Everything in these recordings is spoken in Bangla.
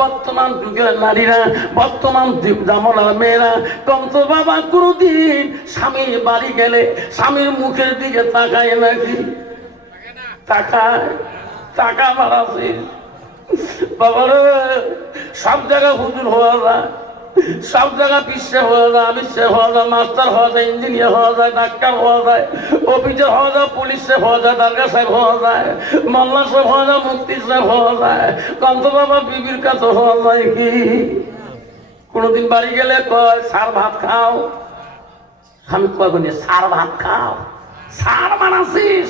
বর্তমান যুগের নারীরা, বর্তমান জামলার মেয়েরা কমত বাবা কোনদিন স্বামীর বাড়ি গেলে স্বামীর মুখের দিকে তাকায় নাকি তাকায় টাকা মারাছিস বাবার, সব জায়গায় হুজুর হওয়া যায় সব জায়গা বিশ্বে হওয়া যায় বিশ্বে হওয়া যায় মাস্টার হওয়া যায় ইঞ্জিনিয়ার হওয়া যায় ডাক্তার হওয়া যায় অফিসার হওয়া যায় পুলিশে হওয়া যায় দারগা সাহেব হওয়া যায় মোল্লা সাহেব হওয়া যায় মুক্তি সাহেব হওয়া যায় কান্ত বাবা বিবির কাছে হওয়া যায় কি কোনোদিন বাড়ি গেলে কয় সার ভাত খাও আমি কয় বলি সার ভাত খাও সার বানাসিস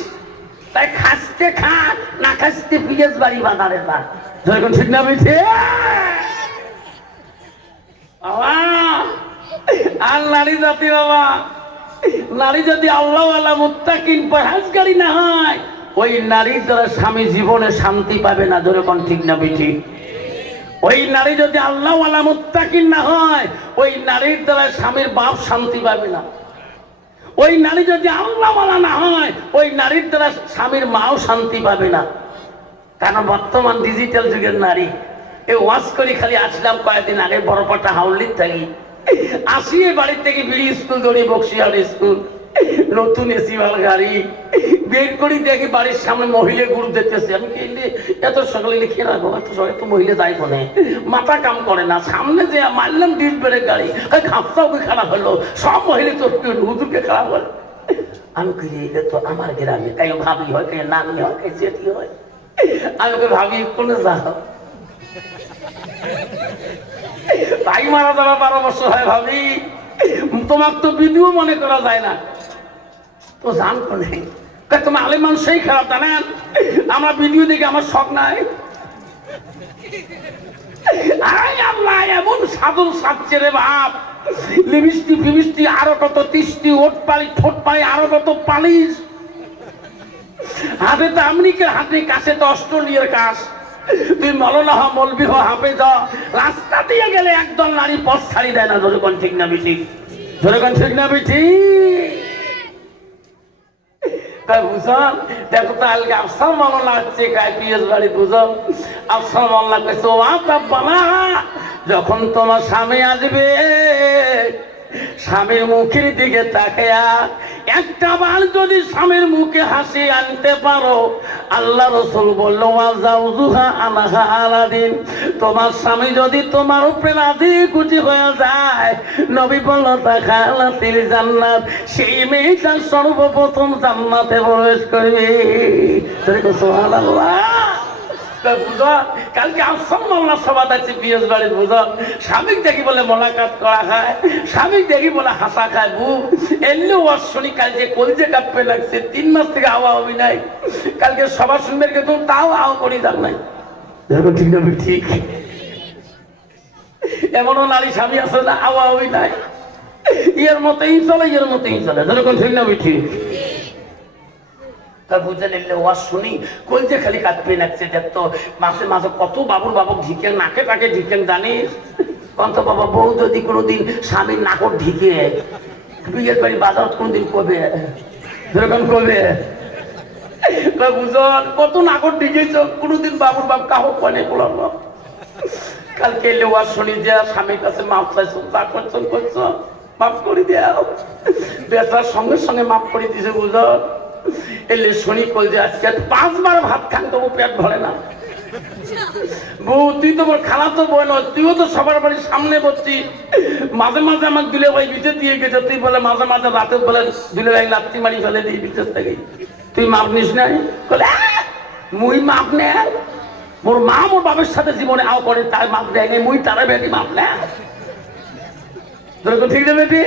তাই খাসতে খা না খাসতে পিঁয়াজ বাড়ি বাজারে যখন ঠিক না বাবা আর নারী জাতি বাবা। নারী যদি আল্লাহ আল্লাহ মুত্তাকিন পরহেজগারি না হয়। ওই নারীর দ্বারা স্বামী জীবনে শান্তি পাবে না যেরকম ঠিক না বেঠি ওই নারী যদি আল্লাহ আল্লাহ মুত্তাকিন না হয়, ওই নারীর দ্বারা স্বামীর বাপ শান্তি পাবে না। ওই নারী যদি আল্লাহওয়ালা না হয়, ওই নারীর দ্বারা স্বামীর মাও শান্তি পাবে না। কারণ বর্তমান ডিজিটাল যুগের নারী। এ ওয়াশ করি খালি আসলাম কয়েকদিন আগে বড়পাটা হাউলির থাকি। আসিয়ে বাড়ির থেকে বিড়ি স্কুল দৌড়ি বক্সিয়ার স্কুল। নতুন এসিওয়াল গাড়ি। বের করি দেখি বাড়ির সামনে মহিলা গুরু দেখতেছে। আমি কি এলে এত সকালে লিখে রাখব এত সকালে তো মহিলা মাথা কাম করে না। সামনে যে মারলাম ডিস বেড়ে গাড়ি খাপটাও কি খারাপ হলো? সব মহিলা তো হুজুরকে খারাপ হলো আমি কই এটা তো আমার গ্রামে। তাই ভাবি হয় কে নানি হয় কে জেঠি হয়। আমি ভাবি, কোনে যাও? তাই মারা যাওয়া বারো বছর হয় ভাবি। তোমার তো বিধিও মনে করা যায় না। তো জান কোনে তা তোমার আলেমান সেই খারাপ জানেন? আমরা ভিডিও দেখে, আমার শখ নাই। আমেরিকার হাতে, কাছে তো অস্ট্রেলিয়ার কাজ তুই মলনা হ মলবি হ। হাফে যা রাস্তা দিয়ে গেলে একদল নারী পথ ছাড়ি দেয় না কোন ঠিক না ধরে কোন ঠিক না বেশি তাই বুঝন দেখো তো আলকে আফসার মামলা হচ্ছে গায়ে পিএস বাড়ি বুঝন আফসার মামলা কইছে, ও বাবা, যখন তোমার স্বামী আসবে স্বামীর মুখের দিকে তাকায়া, একটা বার যদি স্বামীর মুখে হাসি আনতে পারো, আল্লাহ রসুল বলল আলাদিন। তোমার স্বামী যদি তোমার উপরে রাধি কুচি হয়ে যায়, নবী বলল তিল জান্নাত। সেই মেয়েটা সর্বপ্রথম জান্নাতে প্রবেশ করবে। সুবহানাল্লাহ কালকে আসম মামলা সভা আছে পিএস বাড়ির বুঝন স্বামীক দেখি বলে মোলাকাত করা খায় স্বামীক দেখি বলে হাসা খায় বু এমনি ওয়াজ শুনি কাল কলজে কাঁপে লাগছে তিন মাস থেকে আওয়া হবি নাই। কালকে সভা শুনবে কিন্তু তাও আও করি যান নাই। দেখো ঠিক না ঠিক। এমনও নারী স্বামী আছে না আওয়া হবি নাই। ইয়ের মতোই চলে ইয়ের মতোই চলে। যেরকম ঠিক না ঠিক। তা বুঝে নিলে ওয়াজ শুনি কলজে খালি কাঁদবে নাকছে দেখতো মাসে মাসে কত বাবুর বাবক ঢিকেন নাকে টাকে ঢিকেন জানিস? কন্ত বাবা, বউ যদি কোনোদিন স্বামীর নাকর ঢিকে, বিয়ের বাড়ি বাজার কোনদিন কবে? এরকম কবে? তা বুঝন কত নাকর ঢিকেছ, কোনোদিন বাবুর বাপ কাহো কনে বললাম কালকে এলে ওয়াজ শুনি যে স্বামীর কাছে মাপ চাইছো তা করছ করছ, মাফ করে দেও বেচার সঙ্গে সঙ্গে মাফ করে দিছে বুঝন এলে শনি যে আজকে পাঁচবার ভাত খান তবু পেট ভরে না। বউ তুই তো মোর খালা তো বই নয় তুইও তো সবার বাড়ির সামনে বসছি মাঝে মাঝে আমার দুলে ভাই বিচে দিয়ে গেছে তুই বলে মাঝে মাঝে বলে দুলে ভাই লাত্তি মারি ফেলে থেকে। তুই মাপ নিস নাই? বলে "আহ, মুই মাপ নে মোর মা মোর বাবার সাথে জীবনে আও করে তার মাপ দেয় মুই তারা বেটি মাপ নে তো ঠিক দেবে ঠিক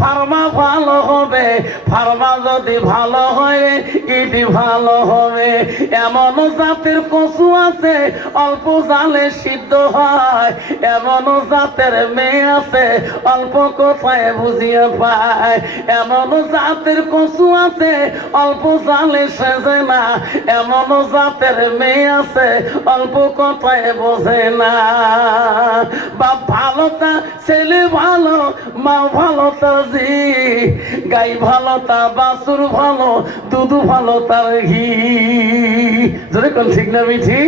ফার্মা ভালো হবে, ফার্মা যদি ভালো হয় ইডি ভালো হবে। এমন জাতের কচু আছে, অল্প জালে সিদ্ধ হয়। এমন জাতের মেয়ে আছে, অল্প কোথায় বুঝিয়ে পায়। এমন জাতের কচু আছে, অল্প জালে সেজে না। এমন জাতের মেয়ে আছে, অল্প কথায় বোঝে না। বা ভালো তা, ছেলে ভালো, মা ভালো তার জি গাই ভালো, তা বাসুর ভালো, দুধু ভালো, তার ঘি। যদি কোন ঠিক না মিঠি?